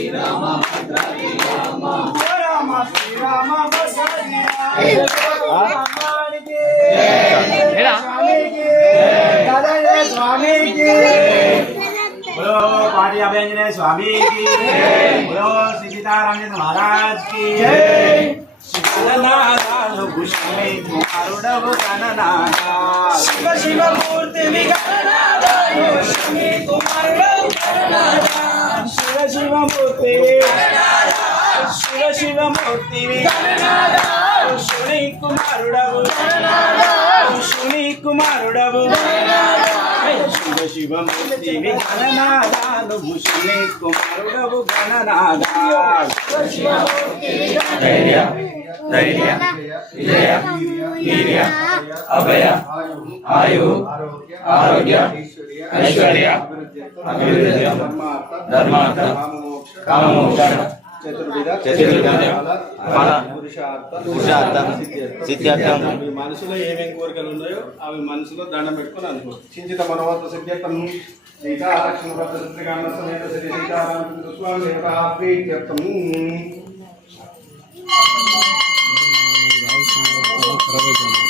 శ్రీరామ రామ శ్రీరామ స్వామికి बोलो पाटी अभ्यंजने स्वामी की बोलो श्री सीताराम जी महाराज की शिव शिव मूर्ति विघ्न कुमार శివమూర్తివి శివ శివమూర్తివి శివుని కుమారుడవు. శివుని కుమారుడవు. శివ శివమూర్తివి గణనాదా నువ్వు శివుని కుమారుడవు గణనాదా ధైర్య ధైర్య విజయ వీర్య అభయ ఆయు ఆరోగ్య ಐಶ್ವರ್ಯ ಅಭಿವೃದ್ಧಿಯ ಧರ್ಮಾರ್ಥ ಕಾಮಮೋಕ್ಷ ಚತುರ್ವಿಧ ಚತುರ್ವಿಧ ఫల పురుషార్థ సిద్ధ్యార్థం మీ మనసులో ఏమేమి కోరికలు ఉన్నాయో అవి మనసులో దండం పెట్టుకొని అనుకో చింతిత మనోవత్వ సిద్ధ్యర్థం సీతారక్షణ వ్రత చిత్రకాండ సమేత శ్రీ సీతారామచంద్ర స్వామి దేవతార్థం ప్రవేశం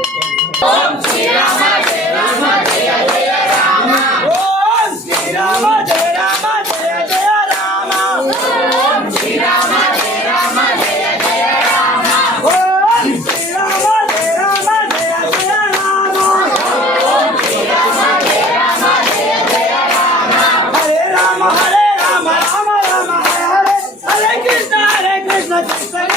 Let's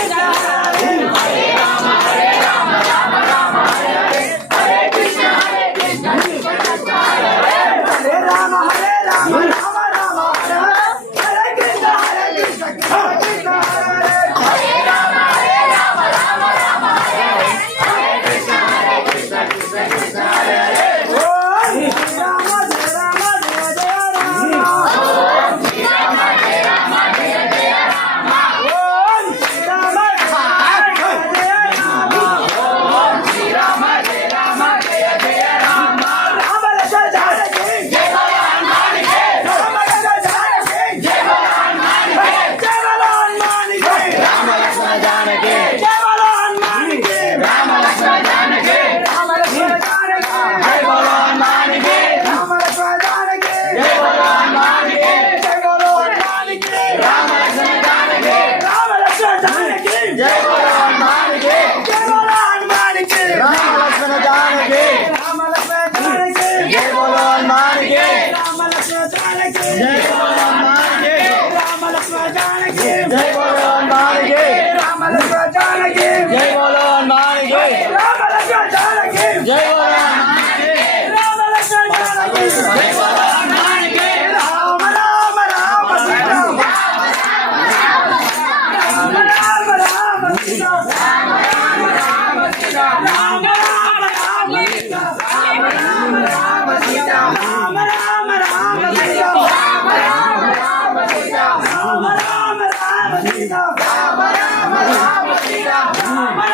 Ram Ram Ram Ram